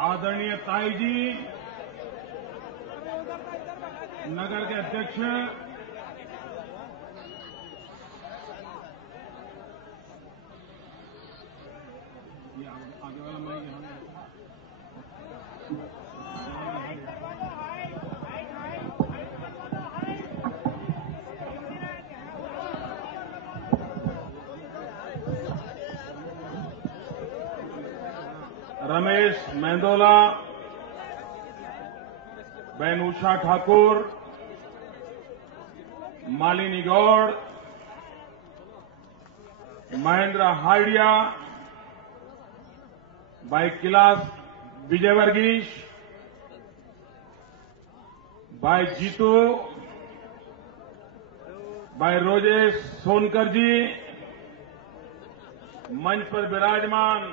आदरणीय ताई जी, नगर के अध्यक्ष, ये आगे वाला मैं यहाँ रमेश मेंदोला, बहन उषा ठाकुर, मालिनी गौड़, महेंद्र हाड़िया, भाई कैलाश विजयवर्गीश, भाई जीतू, भाई रोजेश सोनकर जी, मंच पर विराजमान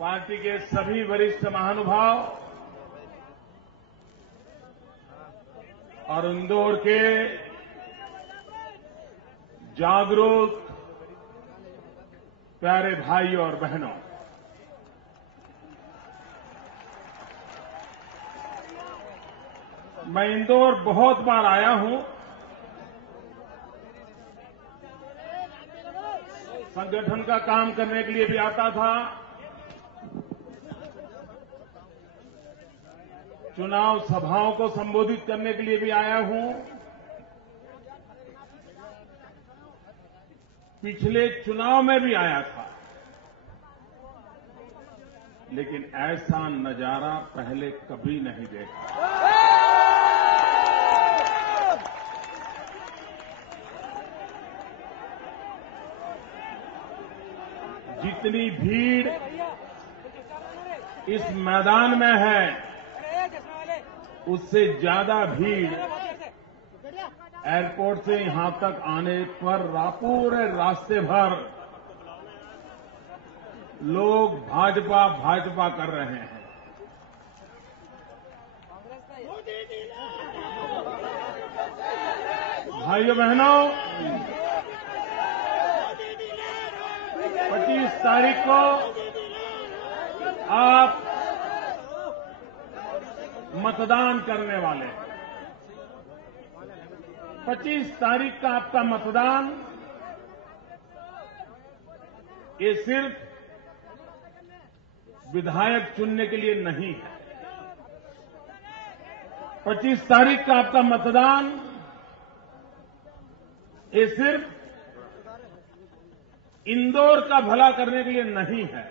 पार्टी के सभी वरिष्ठ महानुभाव और इंदौर के जागरूक प्यारे भाई और बहनों, मैं इंदौर बहुत बार आया हूं। संगठन का काम करने के लिए भी आता था, चुनाव सभाओं को संबोधित करने के लिए भी आया हूं। पिछले चुनाव में भी आया था, लेकिन ऐसा नजारा पहले कभी नहीं देखा। जितनी भीड़ इस मैदान में है, उससे ज्यादा भीड़ एयरपोर्ट से यहां तक आने पर पूरे रास्ते भर लोग भाजपा भाजपा कर रहे हैं। भाइयों बहनों, 25 तारीख को आप मतदान करने वाले हैं। 25 तारीख का आपका मतदान ये सिर्फ विधायक चुनने के लिए नहीं है। 25 तारीख का आपका मतदान ये सिर्फ इंदौर का भला करने के लिए नहीं है।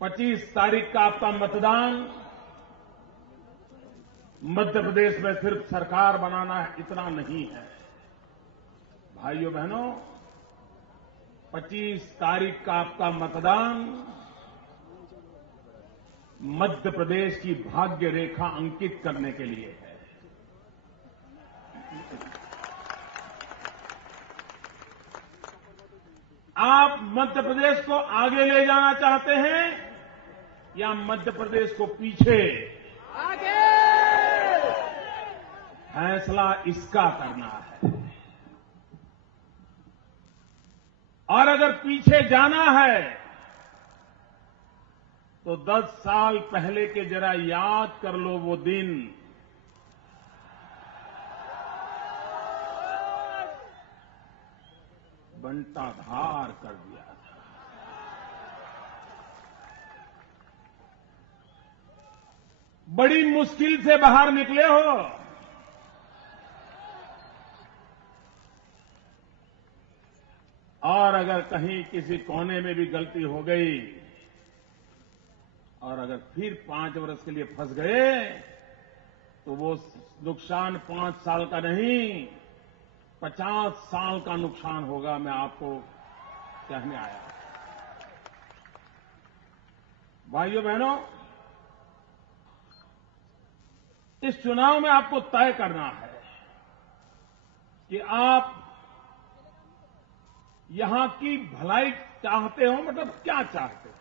25 तारीख का आपका मतदान मध्य प्रदेश में सिर्फ सरकार बनाना है, इतना नहीं है। भाइयों बहनों, 25 तारीख का आपका मतदान मध्य प्रदेश की भाग्य रेखा अंकित करने के लिए है। आप मध्य प्रदेश को आगे ले जाना चाहते हैं या मध्य प्रदेश को पीछे? आगे! फैसला इसका करना है। और अगर पीछे जाना है तो 10 साल पहले के जरा याद कर लो वो दिन, बंटाधार कर दिया था। बड़ी मुश्किल से बाहर निकले हो। और अगर कहीं किसी कोने में भी गलती हो गई और अगर फिर 5 वर्ष के लिए फंस गए तो वो नुकसान 5 साल का नहीं, 50 साल का नुकसान होगा। मैं आपको कहने आया। भाइयों बहनों, इस चुनाव में आपको तय करना है कि आप यहां की भलाई चाहते हो, मतलब क्या चाहते हो।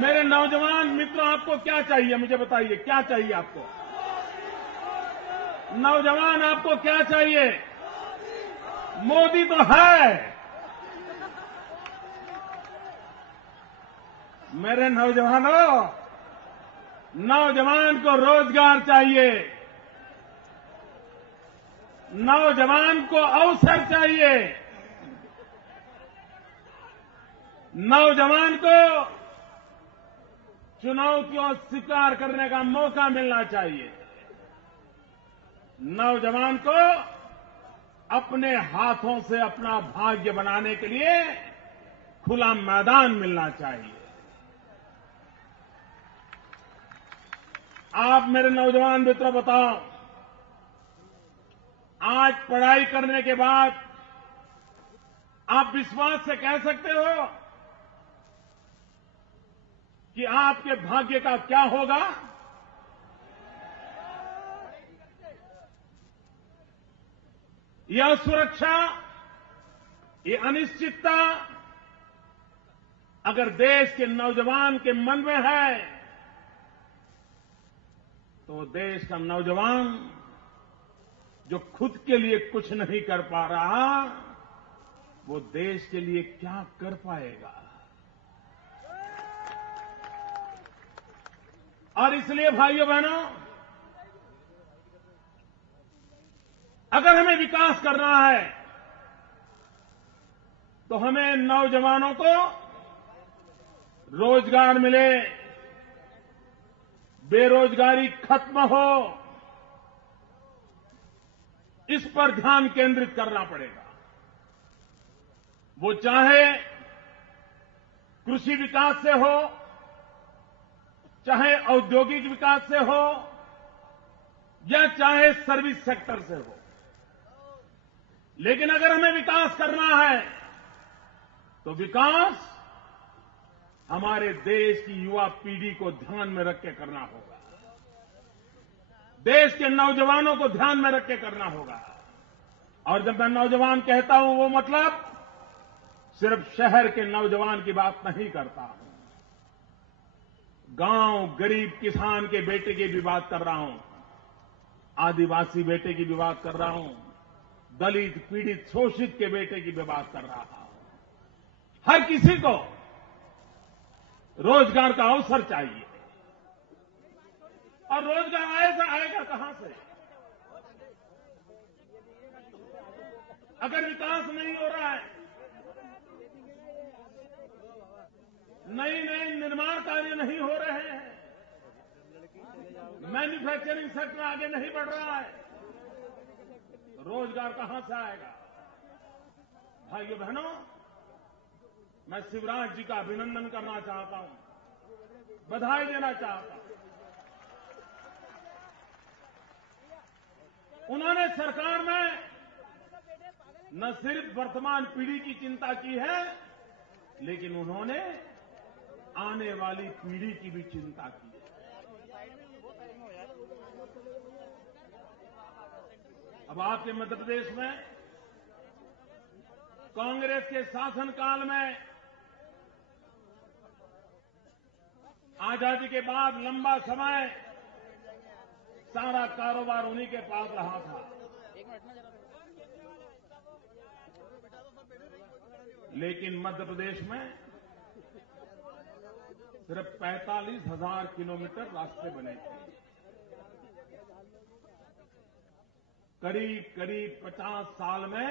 मेरे नौजवान मित्रों, आपको क्या चाहिए मुझे बताइए, क्या चाहिए आपको? नौजवान, आपको क्या चाहिए? मोदी तो है, मेरे नौजवानों, नौजवान को रोजगार चाहिए, नौजवान को अवसर चाहिए, नौजवान को चुनौतियों स्वीकार करने का मौका मिलना चाहिए, नौजवान को अपने हाथों से अपना भाग्य बनाने के लिए खुला मैदान मिलना चाहिए। आप मेरे नौजवान मित्रों बताओ, आज पढ़ाई करने के बाद आप विश्वास से कह सकते हो कि आपके भाग्य का क्या होगा? यह सुरक्षा, ये अनिश्चितता अगर देश के नौजवान के मन में है, तो देश का नौजवान जो खुद के लिए कुछ नहीं कर पा रहा, वो देश के लिए क्या कर पाएगा? और इसलिए भाइयों बहनों, अगर हमें विकास करना है तो हमें नौजवानों को रोजगार मिले, बेरोजगारी खत्म हो, इस पर ध्यान केंद्रित करना पड़ेगा। वो चाहे कृषि विकास से हो, चाहे औद्योगिक विकास से हो, या चाहे सर्विस सेक्टर से हो। लेकिन अगर हमें विकास करना है तो विकास हमारे देश की युवा पीढ़ी को ध्यान में रख के करना होगा, देश के नौजवानों को ध्यान में रख के करना होगा। और जब मैं नौजवान कहता हूं, वो मतलब सिर्फ शहर के नौजवान की बात नहीं करता हूं, गांव गरीब किसान के बेटे की भी बात कर रहा हूं, आदिवासी बेटे की भी बात कर रहा हूं, दलित पीड़ित शोषित के बेटे की भी बात कर रहा हूं। हर किसी को रोजगार का अवसर चाहिए, और रोजगार आएगा कहां से? अगर विकास नहीं हो रहा है, नए निर्माण कार्य नहीं हो रहे हैं, मैन्युफैक्चरिंग सेक्टर आगे नहीं बढ़ रहा है, रोजगार कहां से आएगा? भाइयों बहनों, मैं शिवराज जी का अभिनंदन करना चाहता हूं, बधाई देना चाहता हूं। उन्होंने सरकार में न सिर्फ वर्तमान पीढ़ी की चिंता की है, लेकिन उन्होंने आने वाली पीढ़ी की भी चिंता की है। अब आपके मध्य प्रदेश में कांग्रेस के शासनकाल में आजादी के बाद लंबा समय सारा कारोबार उन्हीं के पास रहा था, लेकिन मध्य प्रदेश में सिर्फ 45,000 किलोमीटर रास्ते बने थे। करीब 50 साल में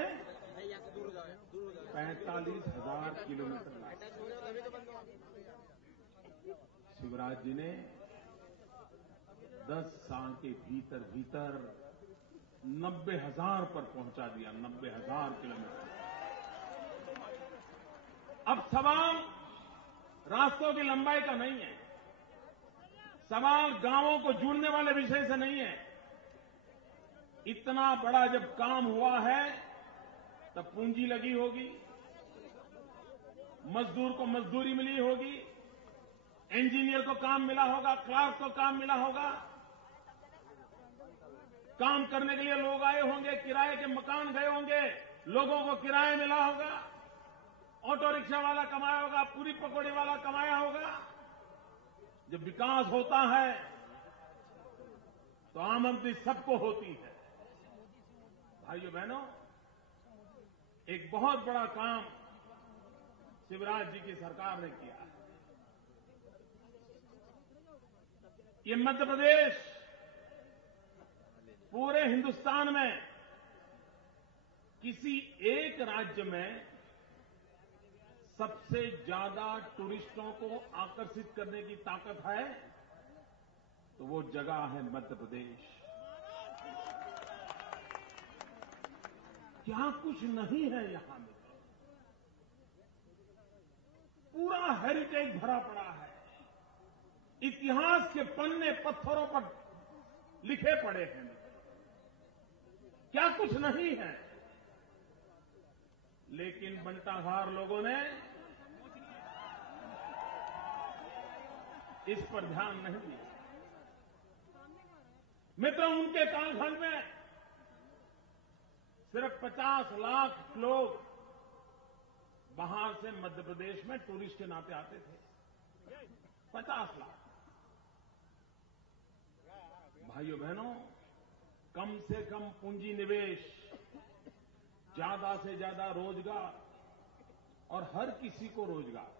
45,000 किलोमीटर रास्ते शिवराज जी ने 10 साल के भीतर 90,000 पर पहुंचा दिया, 90,000 किलोमीटर। अब सवाल रास्तों की लंबाई का नहीं है, सवाल गांवों को जोड़ने वाले विषय से नहीं है। इतना बड़ा जब काम हुआ है तब पूंजी लगी होगी, मजदूर को मजदूरी मिली होगी, इंजीनियर को काम मिला होगा, क्लार्क को काम मिला होगा, काम करने के लिए लोग आए होंगे, किराए के मकान गए होंगे, लोगों को किराया मिला होगा, ऑटो रिक्शा वाला कमाया होगा, पूरी पकौड़ी वाला कमाया होगा। जब विकास होता है तो आमदनी सबको होती है। भाइयों बहनों, एक बहुत बड़ा काम शिवराज जी की सरकार ने किया है। ये मध्य प्रदेश पूरे हिंदुस्तान में किसी एक राज्य में सबसे ज्यादा टूरिस्टों को आकर्षित करने की ताकत है तो वो जगह है मध्य प्रदेश। क्या कुछ नहीं है यहां में, पूरा हेरिटेज भरा पड़ा है, इतिहास के पन्ने पत्थरों पर लिखे पड़े हैं। क्या कुछ नहीं है, लेकिन बंटाघार लोगों ने इस पर ध्यान नहीं दिया। मित्रों, उनके कालखंड में सिर्फ 50 लाख लोग बाहर से मध्य प्रदेश में टूरिस्ट के नाते आते थे। 50 लाख। भाइयों बहनों, कम से कम पूंजी निवेश, ज्यादा से ज्यादा रोजगार और हर किसी को रोजगार।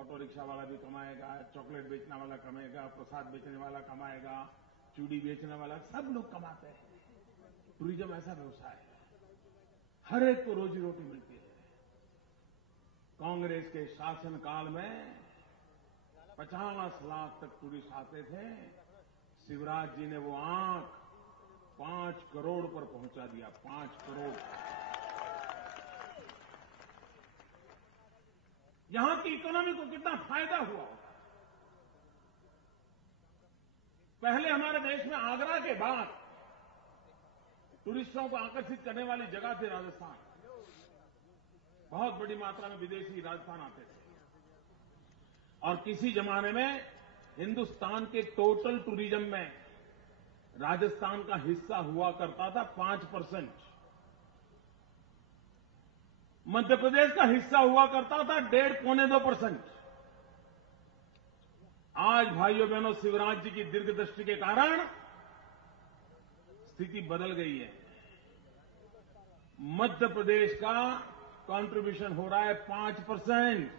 ऑटो रिक्शा वाला भी कमाएगा, चॉकलेट बेचने वाला कमाएगा, प्रसाद बेचने वाला कमाएगा, चूड़ी बेचने वाला, सब लोग कमाते हैं। टूरिज्म ऐसा व्यवसाय है, हर एक को रोजी रोटी मिलती है। कांग्रेस के शासनकाल में 50 लाख तक टूरिस्ट आते थे। शिवराज जी ने वो आंक 5 करोड़ पर पहुंचा दिया। 5 करोड़। यहां की इकोनॉमी को कितना फायदा हुआ होगा। पहले हमारे देश में आगरा के बाद टूरिस्टों को आकर्षित करने वाली जगह थी राजस्थान। बहुत बड़ी मात्रा में विदेशी राजस्थान आते थे और किसी जमाने में हिंदुस्तान के टोटल टूरिज्म में राजस्थान का हिस्सा हुआ करता था 5%। मध्य प्रदेश का हिस्सा हुआ करता था 1.5-2%। आज भाइयों बहनों, शिवराज जी की दीर्घदृष्टि के कारण स्थिति बदल गई है। मध्य प्रदेश का कंट्रीब्यूशन हो रहा है 5%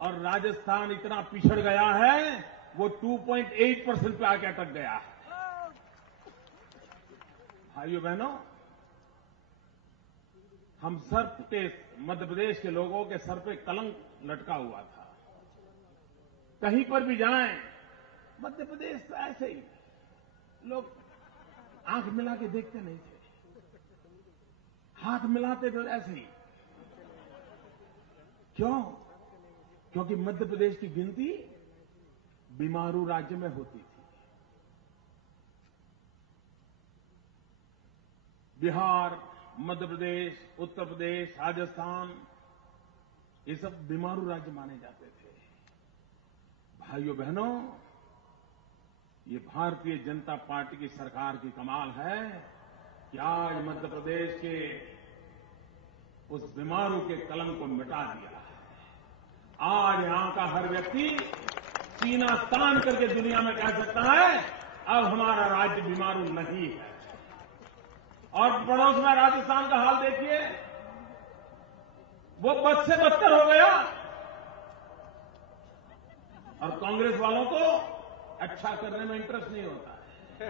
और राजस्थान इतना पिछड़ गया है वो 2.8% पे आके अटक गया है। भाइयों बहनों, हम सर पे, मध्य प्रदेश के लोगों के सर पे कलंक लटका हुआ था। कहीं पर भी जाएं, मध्य प्रदेश तो ऐसे ही, लोग आंख मिला के देखते नहीं थे, हाथ मिलाते थे ऐसे ही। क्यों? क्योंकि मध्य प्रदेश की गिनती बीमारू राज्य में होती थी। बिहार, मध्य प्रदेश, उत्तर प्रदेश, राजस्थान, ये सब बीमारू राज्य माने जाते थे। भाइयों बहनों, ये भारतीय जनता पार्टी की सरकार की कमाल है कि आज मध्य प्रदेश के उस बीमारू के कलंक को मिटा दिया है। आज यहां का हर व्यक्ति सीना तान करके दुनिया में कह सकता है अब हमारा राज्य बीमारू नहीं है। और पड़ोस में राजस्थान का हाल देखिए, वो बद से बदतर हो गया। और कांग्रेस वालों को अच्छा करने में इंटरेस्ट नहीं होता है।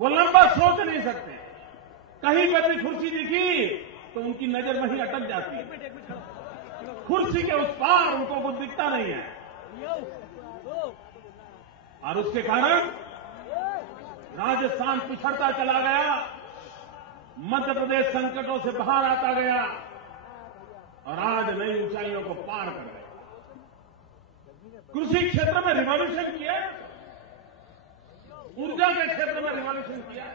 वो लंबा सोच नहीं सकते। कहीं पर भी कुर्सी दिखी तो उनकी नजर वहीं अटक जाती है। कुर्सी के उस पार उनको कुछ दिखता नहीं है और उसके कारण राजस्थान पिछड़ता चला गया, मध्य प्रदेश संकटों से बाहर आता गया और आज नई ऊंचाइयों को पार कर गया। कृषि क्षेत्र में रिवॉल्यूशन किया, ऊर्जा के क्षेत्र में रिवॉल्यूशन किया।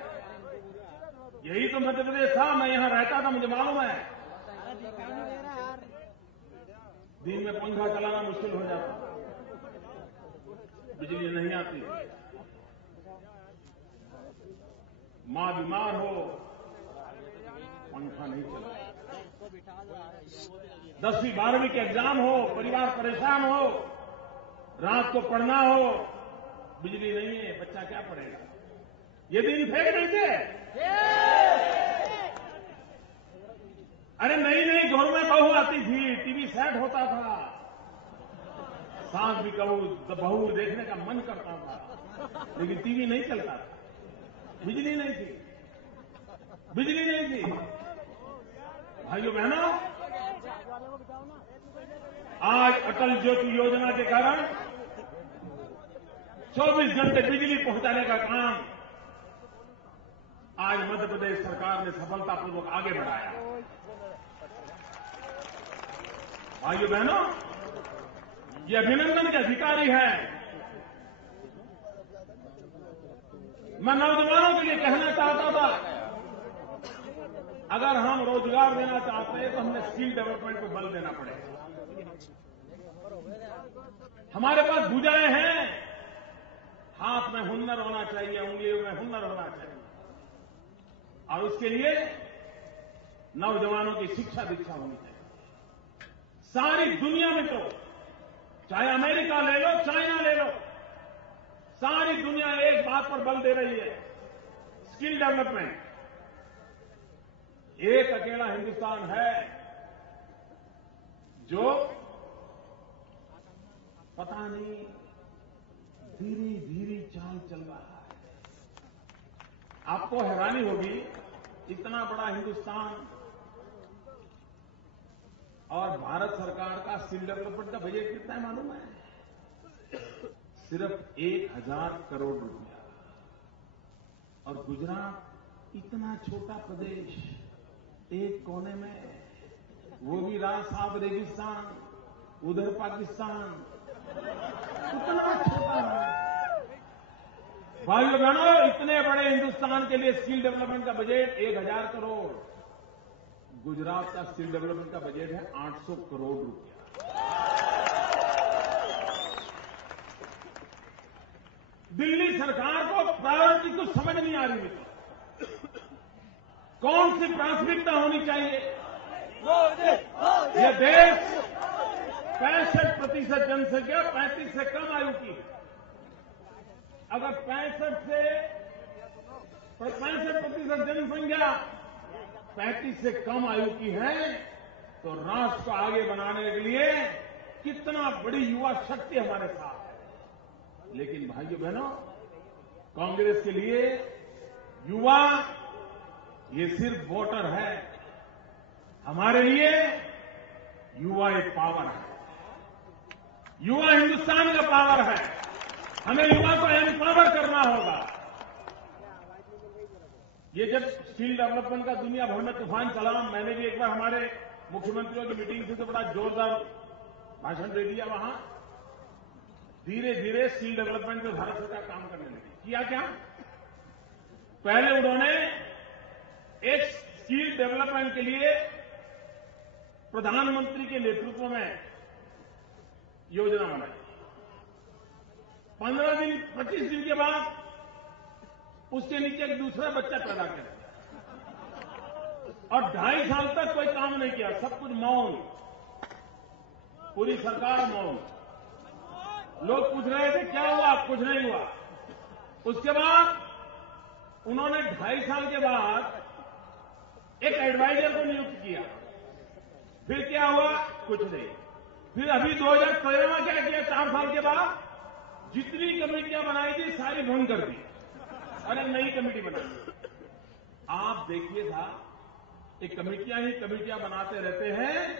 यही तो मध्य प्रदेश था। मैं यहां रहता था, मुझे मालूम है। दिन में पंखा चलाना मुश्किल हो जाता, बिजली नहीं आती, मां बीमार हो, पंखा नहीं चला, 10वीं 12वीं के एग्जाम हो, परिवार परेशान हो, रात को पढ़ना हो, बिजली नहीं है, बच्चा क्या पढ़ेगा? ये दिन फेंक नहीं थे। अरे नई नई घरों में बहू आती थी, टीवी सेट होता था, सास भी कहूं बहू देखने का मन करता था, लेकिन टीवी नहीं चलता था, बिजली नहीं थी, बिजली नहीं थी। भाइयों बहनों, आज अटल ज्योति योजना के कारण 24 घंटे बिजली पहुंचाने का काम आज मध्य प्रदेश सरकार ने सफलतापूर्वक आगे बढ़ाया। भाइयों बहनों, ये अभिनंदन के अधिकारी हैं। मैं नौजवानों के लिए कहना चाहता था, अगर हम रोजगार देना चाहते हैं तो हमें स्किल डेवलपमेंट को बल देना पड़ेगा। हमारे पास भुजाएं हैं, हाथ में हुनर होना चाहिए, उंगलियों में हुनर होना चाहिए, और उसके लिए नौजवानों की शिक्षा दीक्षा होनी चाहिए। सारी दुनिया में तो, चाहे अमेरिका ले लो, चाइना ले लो, सारी दुनिया एक बात पर बल दे रही है, स्किल डेवलपमेंट। एक अकेला हिंदुस्तान है जो पता नहीं धीरे धीरे चाल चल रहा है। आपको हैरानी होगी, इतना बड़ा हिंदुस्तान और भारत सरकार का स्किल डेवलपमेंट का बजट कितना है मालूम है? सिर्फ 1000 करोड़ रुपया। और गुजरात इतना छोटा प्रदेश, एक कोने में, वो भी रासाब रेगिस्तान, उधर पाकिस्तान, इतना छोटा। भाइयों बहनों, इतने बड़े हिंदुस्तान के लिए स्किल डेवलपमेंट का बजट 1000 करोड़। गुजरात का स्किल डेवलपमेंट का बजट है 800 करोड़ रुपया। दिल्ली सरकार को प्रायोरिटी कुछ समझ नहीं आ रही है, कौन सी प्राथमिकता होनी चाहिए। यह देश 65% जनसंख्या 35 से कम आयु की है। अगर 65% जनसंख्या 35 से कम आयु की है, तो राष्ट्र को आगे बनाने के लिए कितना बड़ी युवा शक्ति हमारे साथ है। लेकिन भाइयों बहनों, कांग्रेस के लिए युवा ये सिर्फ वोटर है, हमारे लिए युवा एक पावर है। युवा हिंदुस्तान का पावर है, हमें युवा को एम्पावर करना होगा। ये जब स्किल डेवलपमेंट का दुनिया भर में तूफान चला, मैंने भी एक बार हमारे मुख्यमंत्रियों की मीटिंग से तो बड़ा जोरदार भाषण दे दिया। वहां धीरे धीरे स्किल डेवलपमेंट में भारत सरकार काम करने लगी। किया क्या? पहले उन्होंने एक स्किल डेवलपमेंट के लिए प्रधानमंत्री के नेतृत्व में योजना बनाई। 15 दिन 25 दिन के बाद उसके नीचे एक दूसरा बच्चा पैदा कर और 2.5 साल तक कोई काम नहीं किया, सब कुछ मौन, पूरी सरकार मौन। लोग पूछ रहे थे क्या हुआ, कुछ नहीं हुआ। उसके बाद उन्होंने 2.5 साल के बाद एक एडवाइजर को नियुक्त किया। फिर क्या हुआ, कुछ नहीं। फिर अभी 2013 में क्या किया, 4 साल के बाद जितनी कमेटियां बनाई थी सारी भंग कर दी और एक नई कमेटी बनाई। आप देखिए साहब, ये कमेटियां ही कमेटियां बनाते रहते हैं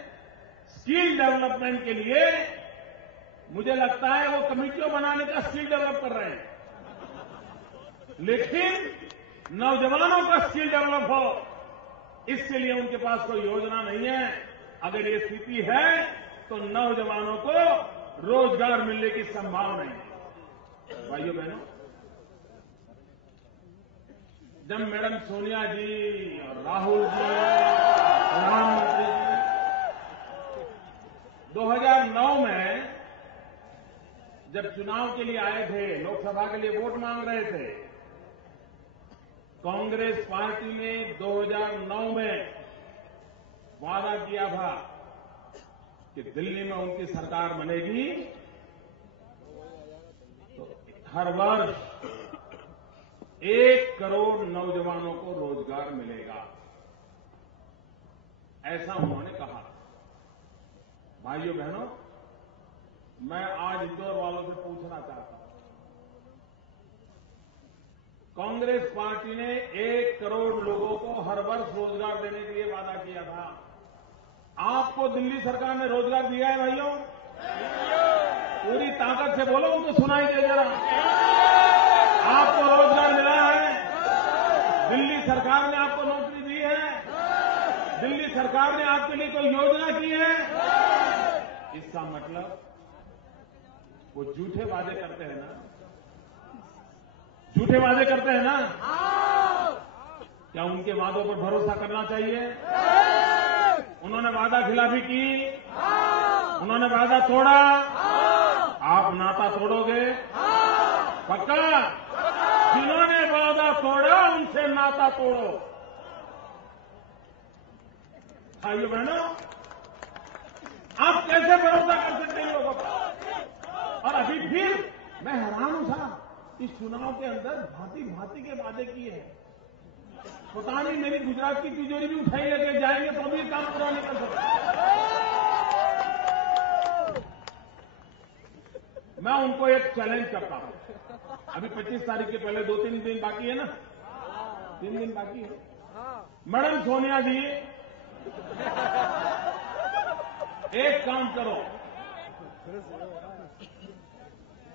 स्किल डेवलपमेंट के लिए। मुझे लगता है वो कमेटियों बनाने का स्किल डेवलप कर रहे हैं, लेकिन नौजवानों का स्किल डेवलप हो, इसके लिए उनके पास कोई योजना नहीं है। अगर ये स्थिति है तो नौजवानों को रोजगार मिलने की संभावना नहीं है। भाइयों बहनों, जब मैडम सोनिया जी और राहुल जी, प्रधानमंत्री जी 2009 में जब चुनाव के लिए आए थे, लोकसभा के लिए वोट मांग रहे थे, कांग्रेस पार्टी ने 2009 में वादा किया था कि दिल्ली में उनकी सरकार बनेगी तो हर वर्ष 1 करोड़ नौजवानों को रोजगार मिलेगा, ऐसा उन्होंने कहा। भाइयों बहनों, मैं आज इंदौर वालों से पूछना चाहता हूं, कांग्रेस पार्टी ने 1 करोड़ लोगों को हर वर्ष रोजगार देने के लिए वादा किया था। आपको दिल्ली सरकार ने रोजगार दिया है भाइयों? पूरी ताकत से बोलो, उनको सुनाई दे जरा। आपको रोजगार मिला है? दिल्ली सरकार ने आपको नौकरी दी है? दिल्ली सरकार ने आपके लिए कोई योजना की है? इसका मतलब वो झूठे वादे करते हैं ना, झूठे वादे करते हैं ना। क्या उनके वादों पर भरोसा करना चाहिए? उन्होंने वादा खिलाफी की, उन्होंने वादा तोड़ा, आप नाता तोड़ोगे? पक्का? जिन्होंने वादा तोड़ा उनसे नाता तोड़ो। भाइयों बहनों, आप कैसे भरोसा कर सकते हैं लोगों पर? और अभी फिर मैं हैरान हूं साहब, इस चुनाव के अंदर भांति भांति के वादे किए हैं। पता नहीं मेरी गुजरात की तिजोरी भी उठाई लेके जाएंगे तो भी काम पूरा नहीं कर सकते। मैं उनको एक चैलेंज करता हूं। अभी 25 तारीख के पहले 2-3 दिन बाकी है ना, 3 दिन बाकी है। मैडम सोनिया जी, एक काम करो,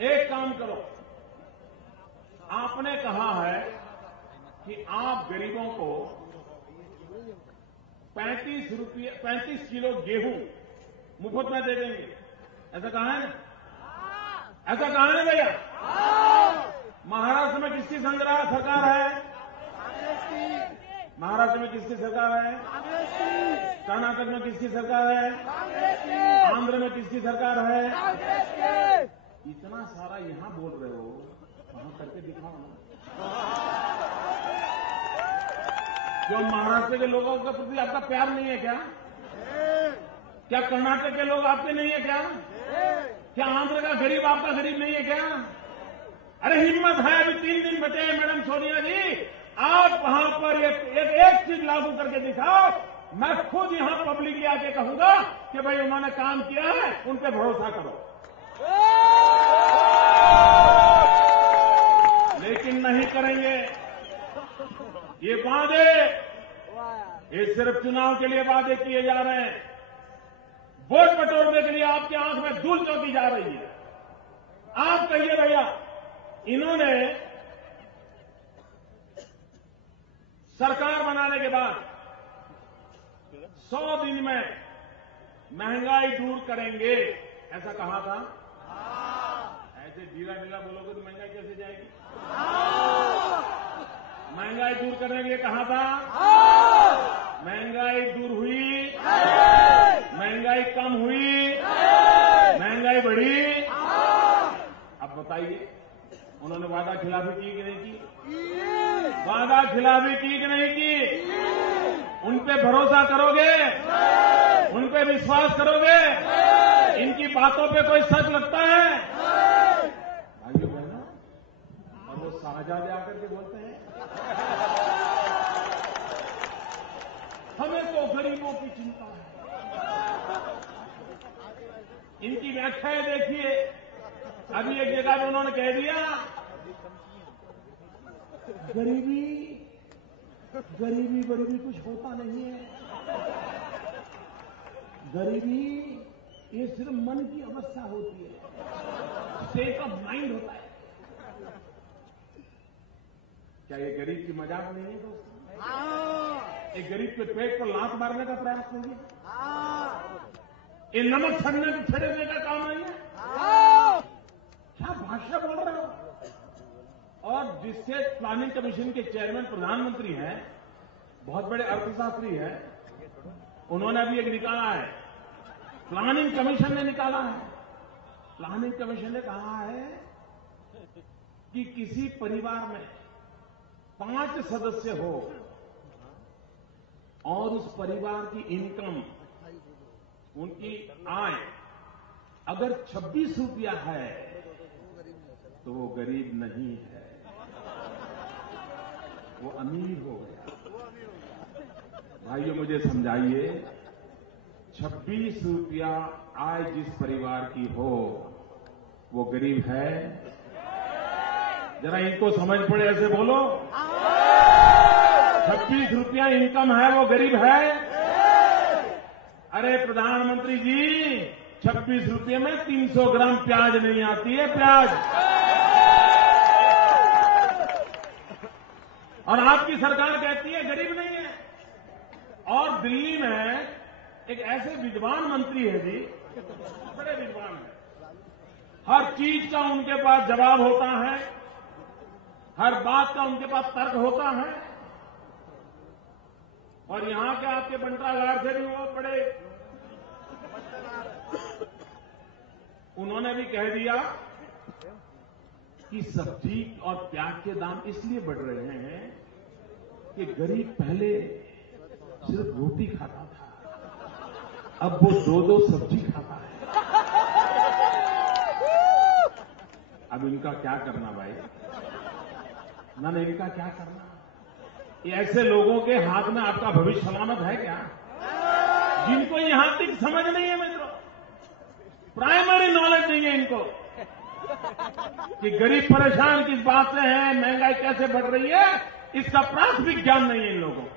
एक काम करो। आपने कहा है कि आप गरीबों को 35 किलो गेहूं मुफ्त में दे देंगे, ऐसा कहा है ना? ऐसा कहा है भैया? महाराष्ट्र में किसकी सरकार है? महाराष्ट्र में किसकी सरकार है? कर्नाटक में किसकी सरकार है? आंध्र में किसकी सरकार है? इतना सारा यहां बोल रहे हो, वहां करके दिखाओ ना। जो महाराष्ट्र के लोगों के प्रति आपका प्यार नहीं है क्या? क्या कर्नाटक के लोग आपके नहीं है क्या? क्या आंध्र का गरीब आपका गरीब नहीं है क्या? अरे हिम्मत है, अभी 3 दिन बचे हैं मैडम सोनिया जी, आप वहां पर एक चीज लागू करके दिखाओ। मैं खुद यहां पब्लिकली आके कहूंगा कि भाई उन्होंने काम किया है, उन पे भरोसा करो। लेकिन नहीं करेंगे। ये वादे, ये सिर्फ चुनाव के लिए वादे किए जा रहे हैं। वोट बटोरने के लिए आपकी आंख में धूल चौंकी जा रही है। आप कहिए भैया, इन्होंने सरकार बनाने के बाद 100 दिन में महंगाई दूर करेंगे, ऐसा कहा था। ऐसे ढीला ढीला बोलोगे तो महंगाई कैसे जाएगी? महंगाई दूर करने के लिए कहा था। महंगाई दूर हुई? महंगाई कम हुई? महंगाई बढ़ी? अब बताइए, उन्होंने वादा खिलाफी की कि नहीं की? वादा खिलाफी की कि नहीं की? उन पे भरोसा करोगे? उन पे विश्वास करोगे? इनकी बातों पे कोई सच लगता है? भाइयों बहनों, और वो शाहजादे आकर के बोलते हैं हमें तो गरीबों की चिंता है। इनकी व्याख्याएं देखिए। अभी एक जगह पे उन्होंने कह दिया, गरीबी गरीबी गरीबी कुछ होता नहीं है। गरीबी ये सिर्फ मन की अवस्था होती है, स्टेट ऑफ माइंड होता है। क्या ये गरीब की मजाक नहीं है दोस्तों? एक गरीब के पेट पर लात मारने का प्रयास नहीं है? ये नमक छिड़कने का काम नहीं है? क्या भाषा बोल रहे हो? और जिस स्टेट प्लानिंग कमीशन के चेयरमैन प्रधानमंत्री हैं, बहुत बड़े अर्थशास्त्री हैं, उन्होंने अभी एक निकाला है, प्लानिंग कमीशन ने निकाला है। प्लानिंग कमीशन ने कहा है कि किसी परिवार में 5 सदस्य हो और उस परिवार की इनकम, उनकी आय अगर 26 रुपया है तो वो गरीब नहीं है, वो अमीर हो गया। भाइयों मुझे समझाइए, 26 रुपया आय जिस परिवार की हो वो गरीब है? जरा इनको समझ पड़े, ऐसे बोलो। 26 रुपया इनकम है, वो गरीब है? अरे प्रधानमंत्री जी, 26 रुपये में 300 ग्राम प्याज नहीं आती है, प्याज। और आपकी सरकार कहती है गरीब नहीं है। और दिल्ली में एक ऐसे विद्वान मंत्री है जी, बड़े विद्वान हैं, हर चीज का उनके पास जवाब होता है, हर बात का उनके पास तर्क होता है। और यहां के आपके बंटागार से भी वो बड़े, उन्होंने भी कह दिया कि सब्जी और प्याज के दाम इसलिए बढ़ रहे हैं कि गरीब पहले सिर्फ रोटी खाता था, अब वो 2-2 सब्जी खाता है। अब इनका क्या करना भाई? ना इनका क्या करना? ये ऐसे लोगों के हाथ में आपका भविष्य सलामत है क्या? जिनको यहां तक समझ नहीं है मित्रों, प्राइमरी नॉलेज नहीं है इनको कि गरीब परेशान किस बात से है, महंगाई कैसे बढ़ रही है, इसका प्राथमिक ज्ञान नहीं है इन लोगों को।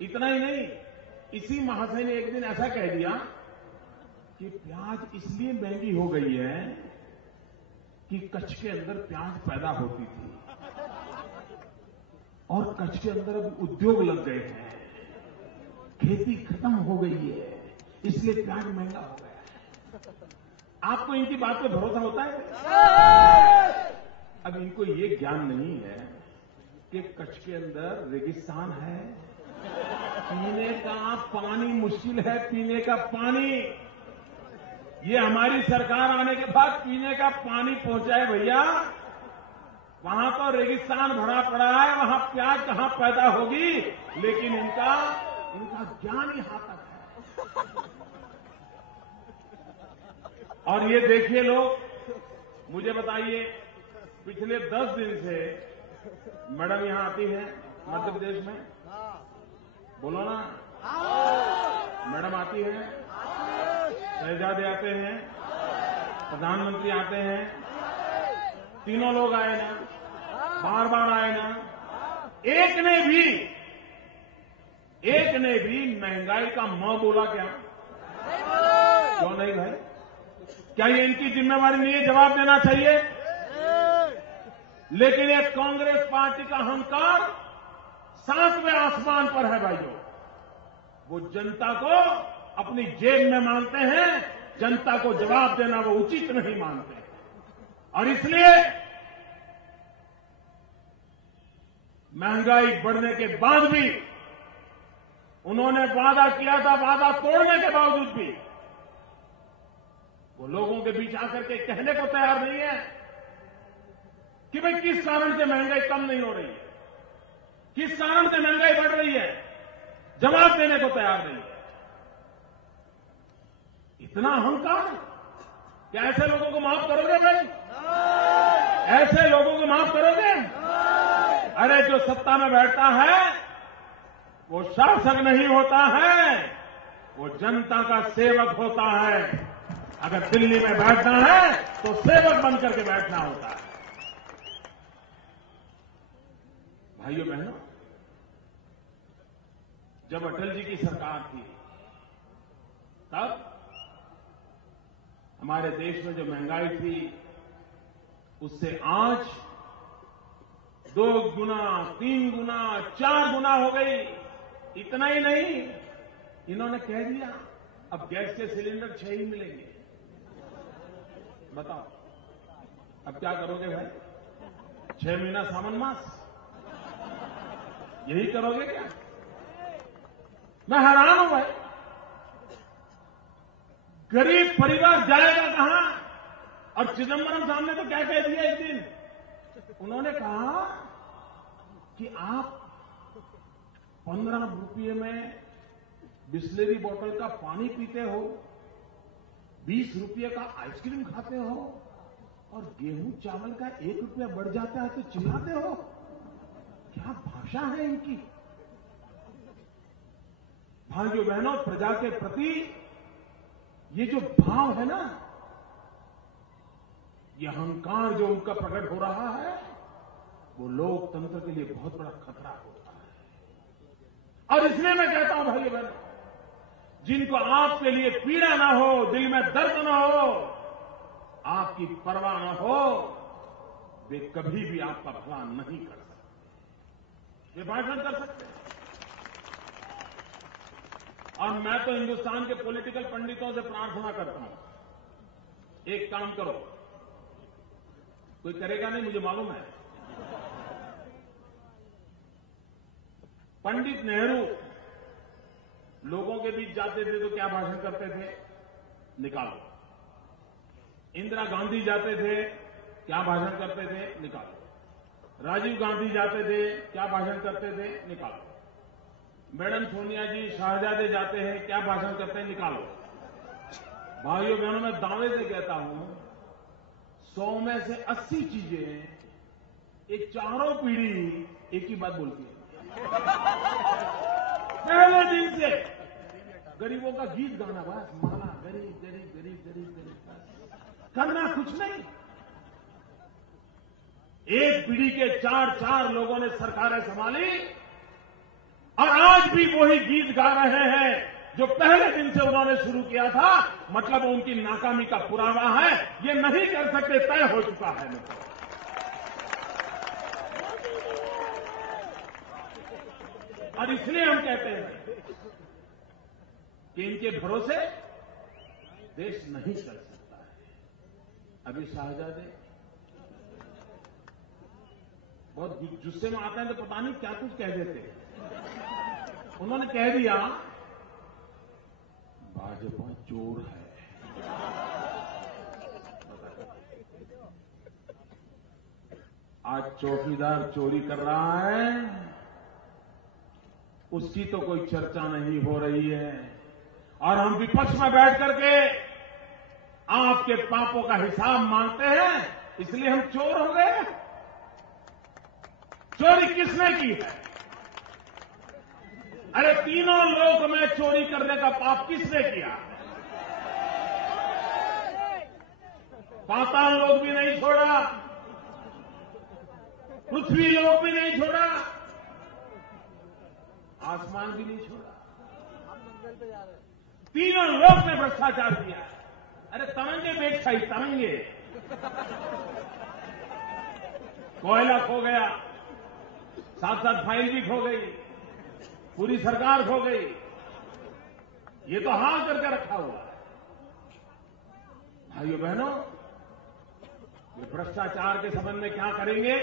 इतना ही नहीं, इसी महाशय ने एक दिन ऐसा कह दिया कि प्याज इसलिए महंगी हो गई है कि कच्छ के अंदर प्याज पैदा होती थी और कच्छ के अंदर अब उद्योग लग गए हैं, खेती खत्म हो गई है, इसलिए प्याज महंगा हो गया है। आपको इनकी बात पे भरोसा होता है? अब इनको ये ज्ञान नहीं है कि कच्छ के अंदर रेगिस्तान है, पीने का पानी मुश्किल है, पीने का पानी। ये हमारी सरकार आने के बाद पीने का पानी पहुंचाए भैया। वहां तो रेगिस्तान भरा पड़ा है, वहां प्याज कहां पैदा होगी? लेकिन इनका ज्ञान ही हाथ तक है। और ये देखिए लोग, मुझे बताइए, पिछले 10 दिन से मैडम यहां आती है मध्य प्रदेश में, बोलो ना, मैडम आती है, शहजादे आते हैं, प्रधानमंत्री आते हैं, तीनों लोग आए ना, बार बार आए ना, एक ने भी महंगाई का म बोला क्या? क्यों नहीं भाई? क्या ये इनकी जिम्मेवारी नहीं है? जवाब देना चाहिए। लेकिन ये कांग्रेस पार्टी का अहंकार 7वें आसमान पर है भाइयों। वो जनता को अपनी जेब में मानते हैं, जनता को जवाब देना वो उचित नहीं मानते हैं। और इसलिए महंगाई बढ़ने के बाद भी उन्होंने वादा किया था, वादा तोड़ने के बावजूद भी वो लोगों के बीच आकर के कहने को तैयार नहीं है कि भाई किस कारण से महंगाई कम नहीं हो रही है, किस कारण से महंगाई बढ़ रही है। जवाब देने को तैयार नहीं है। इतना अहंकार, क्या ऐसे लोगों को माफ करोगे भाई? ऐसे लोगों को माफ करोगे? अरे जो सत्ता में बैठता है वो शासक नहीं होता है, वो जनता का सेवक होता है। अगर दिल्ली में बैठना है तो सेवक बन करके बैठना होता है। भाइयों बहनों, जब अटल जी की सरकार थी तब हमारे देश में जो महंगाई थी उससे आज 2 गुना, 3 गुना, 4 गुना हो गई। इतना ही नहीं, इन्होंने कह दिया अब गैस के सिलेंडर 6 ही मिलेंगे। बताओ अब क्या करोगे भाई? 6 महीना सावन मास यही करोगे क्या? मैं हैरान हूं भाई, गरीब परिवार जाएगा कहां? और चिदंबरम साहब ने तो क्या कह दिया एक दिन, उन्होंने कहा कि आप 15 रुपये में बिस्लेरी बोतल का पानी पीते हो, 20 रुपये का आइसक्रीम खाते हो और गेहूं चावल का 1 रुपया बढ़ जाता है तो चिल्लाते हो। क्या भाषा है इनकी? भाइयों बहनों, प्रजा के प्रति ये जो भाव है ना, ये अहंकार जो उनका प्रकट हो रहा है, वो लोकतंत्र के लिए बहुत बड़ा खतरा होता है। और इसलिए मैं कहता हूं भाई बहन, जिनको आपके लिए पीड़ा ना हो, दिल में दर्द ना हो, आपकी परवाह ना हो, वे कभी भी आपका भला नहीं कर सकते, वे भाषण कर सकते हैं। और मैं तो हिंदुस्तान के पॉलिटिकल पंडितों से प्रार्थना करता हूं, एक काम करो, कोई करेगा नहीं मुझे मालूम है। पंडित नेहरू लोगों के बीच जाते थे तो क्या भाषण करते थे? निकालो। इंदिरा गांधी जाते थे, क्या भाषण करते थे? निकालो। राजीव गांधी जाते थे, क्या भाषण करते थे? निकालो। मैडम सोनिया जी, शाहजादे जाते हैं, क्या भाषण करते हैं? निकालो। भाइयों बहनों, मैं दावे से कहता हूं, 100 में से 80 चीजें ये चारों पीढ़ी एक ही बात बोलती है। पहले दिन से गरीबों का गीत गाना, बस माला, गरीब गरीब गरीब गरीब गरीब, करना कुछ नहीं। एक पीढ़ी के 4 लोगों ने सरकारें संभाली और आज भी वही गीत गा रहे हैं जो पहले दिन से उन्होंने शुरू किया था। मतलब उनकी नाकामी का पुरावा है, ये नहीं कर सकते, तय हो चुका है। और इसलिए हम कहते हैं कि इनके भरोसे देश नहीं चल सकता है। अभी शाहजादे बहुत गुस्से में आते हैं तो पता नहीं क्या कुछ कह देते हैं। उन्होंने कह दिया भाजपा चोर है। आज चौकीदार चोरी कर रहा है, उसकी तो कोई चर्चा नहीं हो रही है, और हम विपक्ष में बैठ करके आपके पापों का हिसाब मांगते हैं, इसलिए हम चोर हो गए। चोरी किसने की है? अरे तीनों लोक में चोरी करने का पाप किसने किया? पाताल लोक भी नहीं छोड़ा, पृथ्वी लोक भी नहीं छोड़ा, आसमान भी नहीं छोड़ा, तीनों लोक में भ्रष्टाचार किया। अरे तरंगे बेच खाई, तरंगे। कोयला खो गया, साथ साथ फाइल भी खो गई, पूरी सरकार खो गई। ये तो हाल करके रखा हुआ है। भाइयों बहनों, ये भ्रष्टाचार के संबंध में क्या करेंगे?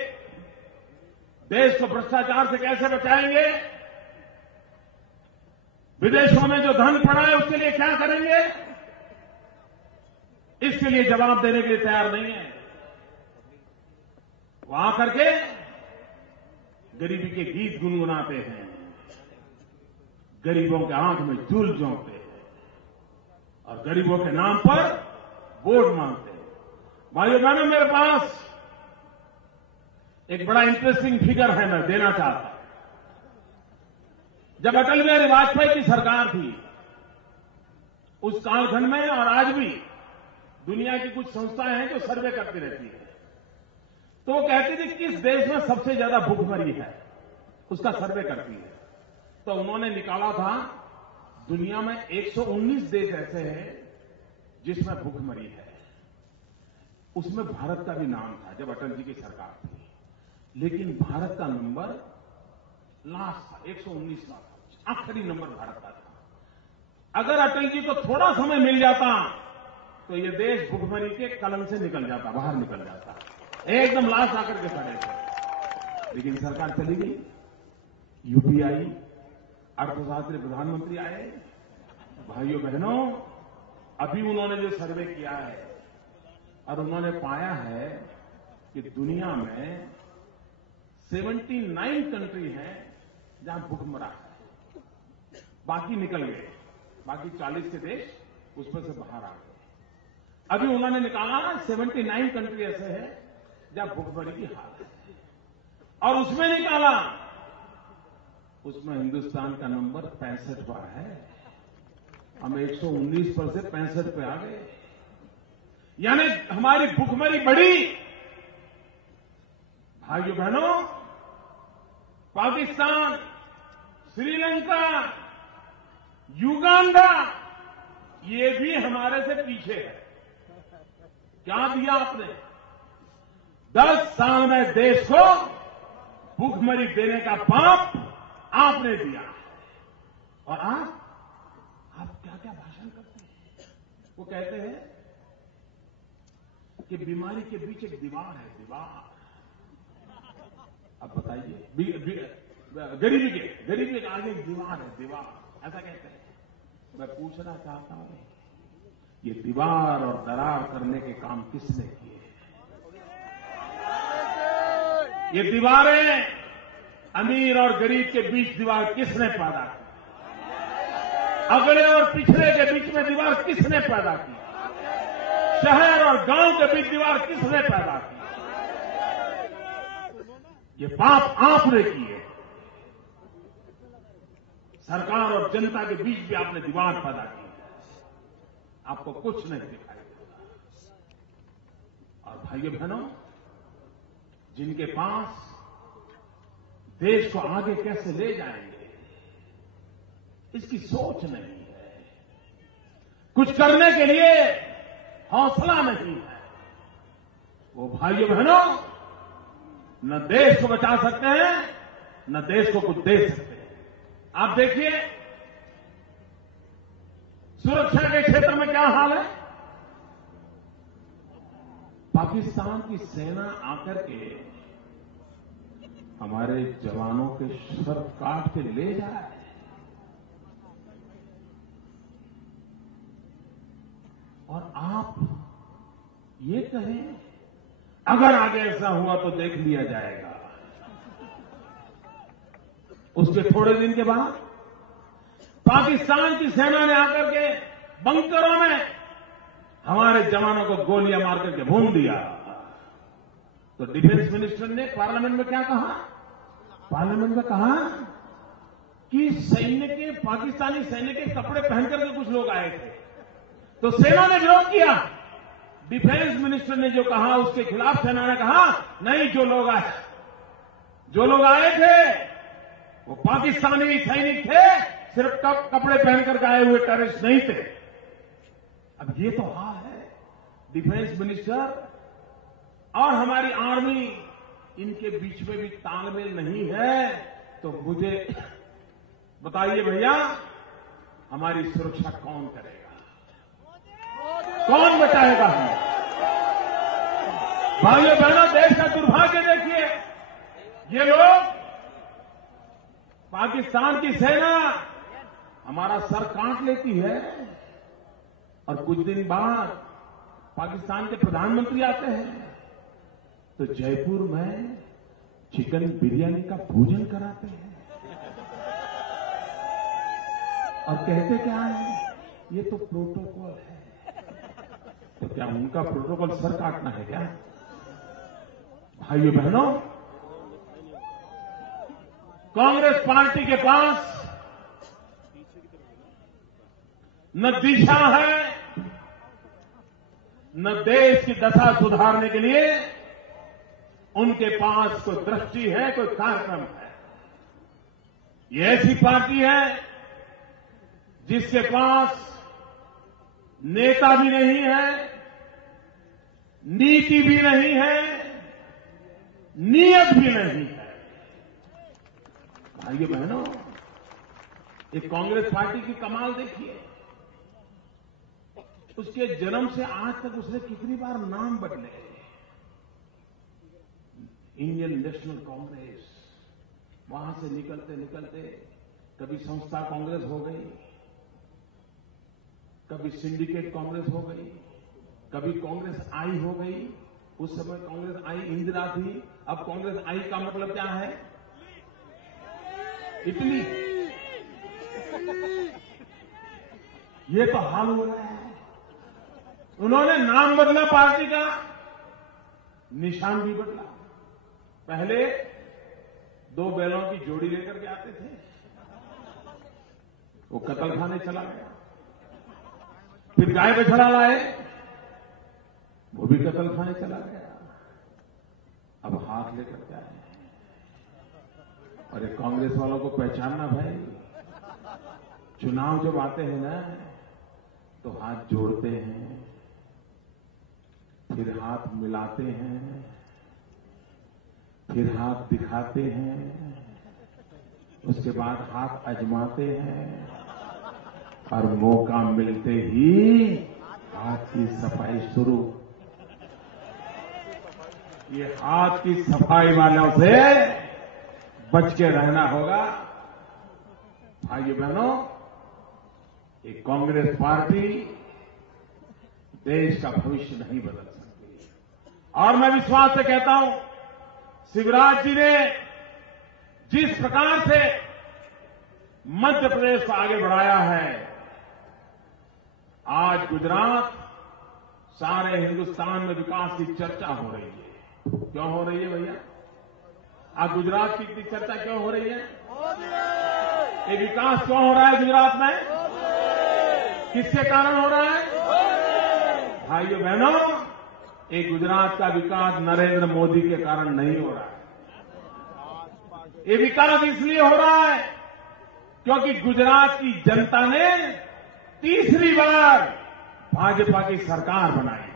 देश को भ्रष्टाचार से कैसे बचाएंगे? विदेशों में जो धन पड़ा है उसके लिए क्या करेंगे? इसके लिए जवाब देने के लिए तैयार नहीं है। वहां करके गरीबी के गीत गुनगुनाते हैं, गरीबों के आंख में धूल झोंकते हैं और गरीबों के नाम पर वोट मांगते हैं। भाइयों बहनों, मेरे पास एक बड़ा इंटरेस्टिंग फिगर है, मैं देना चाहता हूं। जब अटल बिहारी वाजपेयी की सरकार थी, उस कालखंड में और आज भी दुनिया की कुछ संस्थाएं हैं जो सर्वे करती रहती है, तो वो कहती थी किस देश में सबसे ज्यादा भूखमरी है, उसका सर्वे करती है। तो उन्होंने निकाला था दुनिया में 119 देश ऐसे हैं जिसमें भूखमरी है। उसमें भारत का भी नाम था जब अटल जी की सरकार थी, लेकिन भारत का नंबर लास्ट था, 119 था, आखिरी नंबर भारत का था। अगर अटल जी को थोड़ा समय मिल जाता तो ये देश भूखमरी के कलम से निकल जाता, बाहर निकल जाता, एकदम लास्ट आकर के खड़े थे। लेकिन सरकार चली गई, यूपीआई अर्थशास्त्री प्रधानमंत्री आए। भाइयों बहनों, अभी उन्होंने जो सर्वे किया है और उन्होंने पाया है कि दुनिया में 79 कंट्री हैं जहां भूखमरा है, बाकी निकल गए, बाकी 40 के देश उसमें से बाहर आ गए। अभी उन्होंने निकाला 79 कंट्री ऐसे हैं जहां भूखमरी की हालत है, और उसमें निकाला, उसमें हिंदुस्तान का नंबर 65वां है। हम 119 पर से 65 पे आ गए। यानी हमारी भूखमरी बढ़ी। भाइयों बहनों, पाकिस्तान, श्रीलंका, युगांडा, ये भी हमारे से पीछे है। क्या दिया आपने? 10 साल में देश को भूखमरी देने का पाप आपने दिया। और आप क्या क्या भाषण करते हैं? वो कहते हैं कि बीमारी के बीच एक दीवार है, दीवार। अब बताइए, गरीबी के आगे एक दीवार है, दीवार, ऐसा कहते हैं। मैं पूछना चाहता हूं, ये दीवार और दरार करने के काम किसने किए? ये दीवारें, अमीर और गरीब के बीच दीवार किसने पैदा की? अगले और पिछड़े के बीच में दीवार किसने पैदा की? शहर और गांव के बीच दीवार किसने पैदा की? ये पाप आपने किए। सरकार और जनता के बीच भी आपने दीवार पैदा की। आपको कुछ नहीं दिखाई देता। और भाइयों बहनों, जिनके पास देश को आगे कैसे ले जाएंगे, इसकी सोच नहीं है, कुछ करने के लिए हौसला नहीं है, वो भाइयों बहनों न देश को बचा सकते हैं, न देश को कुछ दे सकते हैं। आप देखिए, सुरक्षा के क्षेत्र में क्या हाल है। पाकिस्तान की सेना आकर के हमारे जवानों के सर काट के ले जा रहा है। और आप ये कहें अगर आगे ऐसा हुआ तो देख लिया जाएगा। उसके थोड़े दिन के बाद पाकिस्तान की सेना ने आकर के बंकरों में हमारे जवानों को गोलियां मार करके भून दिया। तो डिफेंस मिनिस्टर ने पार्लियामेंट में क्या कहा? पार्लियामेंट में कहा कि पाकिस्तानी सैन्य के कपड़े पहन करके कुछ लोग आए थे, तो सेना ने विरोध किया। डिफेंस मिनिस्टर ने जो कहा उसके खिलाफ सेना ने कहा नहीं, जो लोग आए थे वो पाकिस्तानी सैनिक थे, सिर्फ कपड़े पहनकर आए हुए टेररिस्ट नहीं थे। अब ये तो हाल है। डिफेंस मिनिस्टर और हमारी आर्मी, इनके बीच में भी तालमेल नहीं है। तो मुझे बताइए भैया, हमारी सुरक्षा कौन करेगा? कौन बचाएगा हमें? भाइयों बहनों, देश का दुर्भाग्य देखिए, ये लोग, पाकिस्तान की सेना हमारा सर काट लेती है और कुछ दिन बाद पाकिस्तान के प्रधानमंत्री आते हैं तो जयपुर में चिकन बिरयानी का भोजन कराते हैं और कहते क्या है, ये तो प्रोटोकॉल है। तो क्या उनका प्रोटोकॉल सर काटना है क्या? भाइयों बहनों, कांग्रेस पार्टी के पास न दिशा है, न देश की दशा सुधारने के लिए उनके पास कोई दृष्टि है, कोई कार्यक्रम है। ये ऐसी पार्टी है जिसके पास नेता भी नहीं है, नीति भी नहीं है, नियत भी नहीं है। भाइयों बहनों, एक कांग्रेस पार्टी की कमाल देखिए, उसके जन्म से आज तक उसने कितनी बार नाम बदले। इंडियन नेशनल कांग्रेस, वहां से निकलते निकलते कभी संस्था कांग्रेस हो गई, कभी सिंडिकेट कांग्रेस हो गई, कभी कांग्रेस आई हो गई। उस समय कांग्रेस आई इंदिरा थी, अब कांग्रेस आई का मतलब क्या है? इटली। ये तो हाल हो रहा है। उन्होंने नाम बदला पार्टी का, निशान भी बदला। पहले 2 बैलों की जोड़ी लेकर के आते थे, वो कत्ल खाने चला गया। फिर गाय बछड़ा लाए, वो भी कत्ल खाने चला गया। अब हाथ लेकर के आए हैं। और ये कांग्रेस वालों को पहचानना भाई, चुनाव जब आते हैं ना तो हाथ जोड़ते हैं, फिर हाथ मिलाते हैं, फिर हाथ दिखाते हैं, उसके बाद हाथ आजमाते हैं और मौका मिलते ही हाथ की सफाई शुरू। ये हाथ की सफाई वालों से बच के रहना होगा। भाइयों बहनों, ये कांग्रेस पार्टी देश का भविष्य नहीं बदल सकती। और मैं विश्वास से कहता हूं, शिवराज जी ने जिस प्रकार से मध्य प्रदेश को आगे बढ़ाया है, आज गुजरात सारे हिंदुस्तान में विकास की चर्चा हो रही है। क्यों हो रही है भैया? आज गुजरात की इतनी चर्चा क्यों हो रही है? ये विकास क्यों हो रहा है गुजरात में? किसके कारण हो रहा है? भाइयों बहनों, ये गुजरात का विकास नरेंद्र मोदी के कारण नहीं हो रहा है। ये विकास इसलिए हो रहा है क्योंकि गुजरात की जनता ने तीसरी बार भाजपा की सरकार बनाई,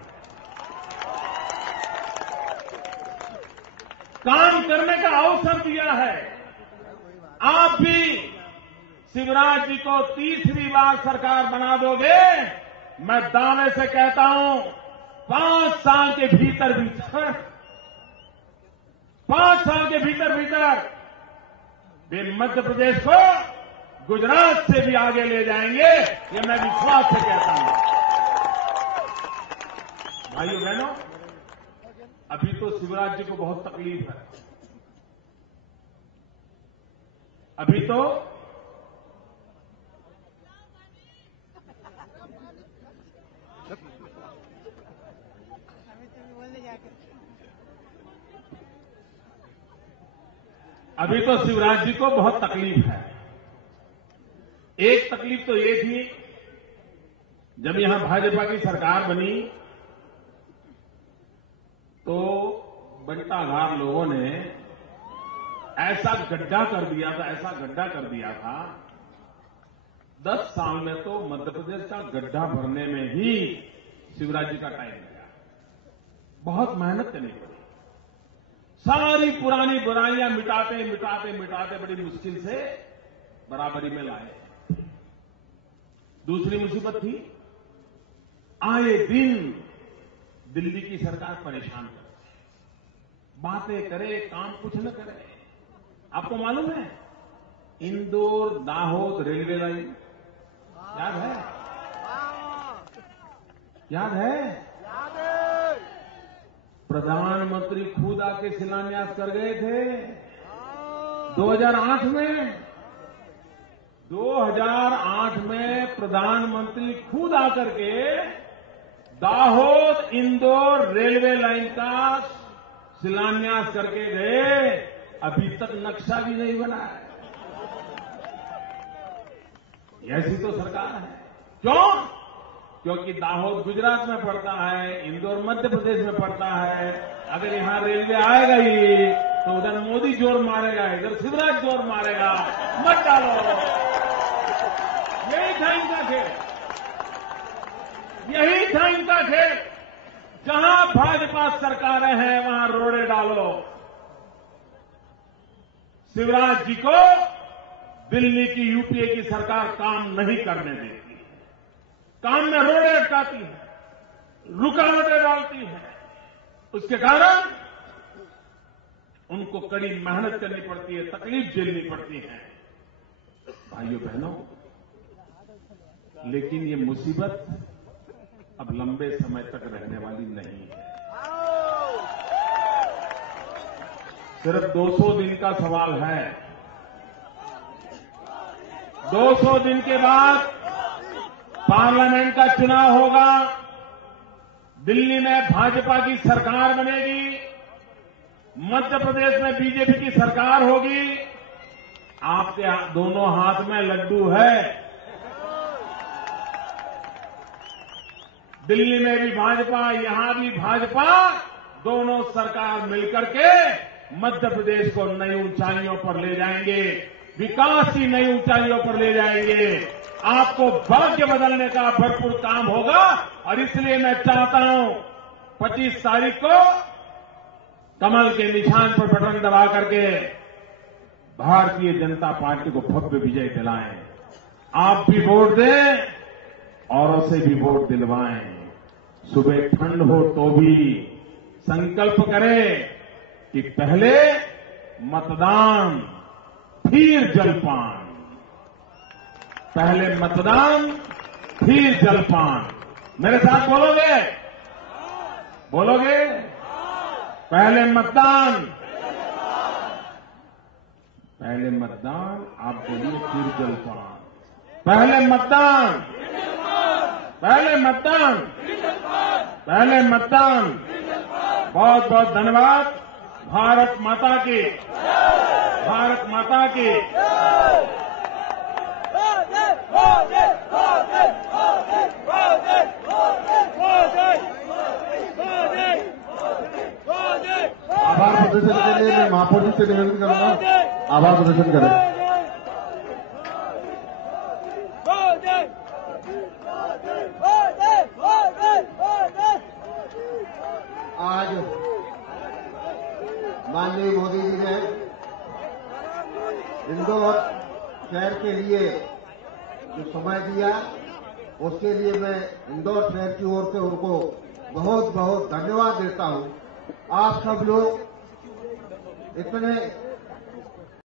काम करने का अवसर दिया है। आप भी शिवराज जी को तीसरी बार सरकार बना दोगे, मैं दावे से कहता हूं 5 साल के भीतर 5 साल के भीतर वे मध्य प्रदेश को गुजरात से भी आगे ले जाएंगे, ये मैं विश्वास से कहता हूं। भाइयों बहनों, अभी तो शिवराज जी को बहुत तकलीफ है। अभी तो शिवराज जी को बहुत तकलीफ है। एक तकलीफ तो ये थी, जब यहां भाजपा की सरकार बनी तो बंटाघार लोगों ने ऐसा गड्ढा कर दिया था 10 साल में तो मध्य प्रदेश का गड्ढा भरने में ही शिवराज जी का टाइम लगा। बहुत मेहनत करनी पड़ी, सारी पुरानी बुराइयां मिटाते बड़ी मुश्किल से बराबरी में लाए। दूसरी मुसीबत थी, आए दिन दिल्ली की सरकार परेशान करे, बातें करे, काम कुछ न करे। आपको मालूम है, इंदौर दाहोद रेलवे लाइन याद है? प्रधानमंत्री खुद आके शिलान्यास कर गए थे 2008 में। 2008 में प्रधानमंत्री खुद आकर के दाहोद इंदौर रेलवे लाइन का शिलान्यास करके गए, अभी तक नक्शा भी नहीं बना है। ऐसी तो सरकार है। क्यों? क्योंकि दाहोद गुजरात में पड़ता है, इंदौर मध्य प्रदेश में पड़ता है। अगर यहां रेलवे आएगा ही तो उधर मोदी जोर मारेगा, इधर शिवराज जोर मारेगा, मत डालो। यही था इनका खेल, यही था इनका खेल। जहां भाजपा सरकारें हैं वहां रोड़े डालो। शिवराज जी को दिल्ली की यूपीए की सरकार काम नहीं करने देती, काम में रोड़े अटकाती है, रुकावटें डालती है। उसके कारण उनको कड़ी मेहनत करनी पड़ती है, तकलीफ झेलनी पड़ती है। भाइयों बहनों, लेकिन ये मुसीबत अब लंबे समय तक रहने वाली नहीं है। सिर्फ 200 दिन का सवाल है। 200 दिन के बाद पार्लियामेंट का चुनाव होगा, दिल्ली में भाजपा की सरकार बनेगी, मध्य प्रदेश में बीजेपी की सरकार होगी। आपके दोनों हाथ में लड्डू है। दिल्ली में भी भाजपा, यहां भी भाजपा, दोनों सरकार मिलकर के मध्य प्रदेश को नई ऊंचाइयों पर ले जाएंगे, विकास की नई ऊंचाइयों पर ले जाएंगे। आपको भाग्य बदलने का भरपूर काम होगा और इसलिए मैं चाहता हूं 25 तारीख को कमल के निशान पर बटन दबा करके भारतीय जनता पार्टी को भव्य विजय दिलाएं। आप भी वोट दें, औरों से भी वोट दिलवाएं। सुबह ठंड हो तो भी संकल्प करें कि पहले मतदान फिर जलपान, पहले मतदान फिर जलपान। मेरे साथ बोलोगे? बोलोगे? पहले मतदान, पहले मतदान, आप बोलिए फिर जलपान। पहले मतदान, पहले मतदान, पहले मतदान। बहुत बहुत धन्यवाद। भारत माता की, भारत माता की। आभार प्रदर्शन के लिए मैं महापौर जी से निवेदन करूंगा, आभार प्रदर्शन करें। आज माननीय मोदी जी ने इंदौर शहर के लिए जो समय दिया, उसके लिए मैं इंदौर शहर की ओर से उनको बहुत बहुत धन्यवाद देता हूं। आप सब लोग इतने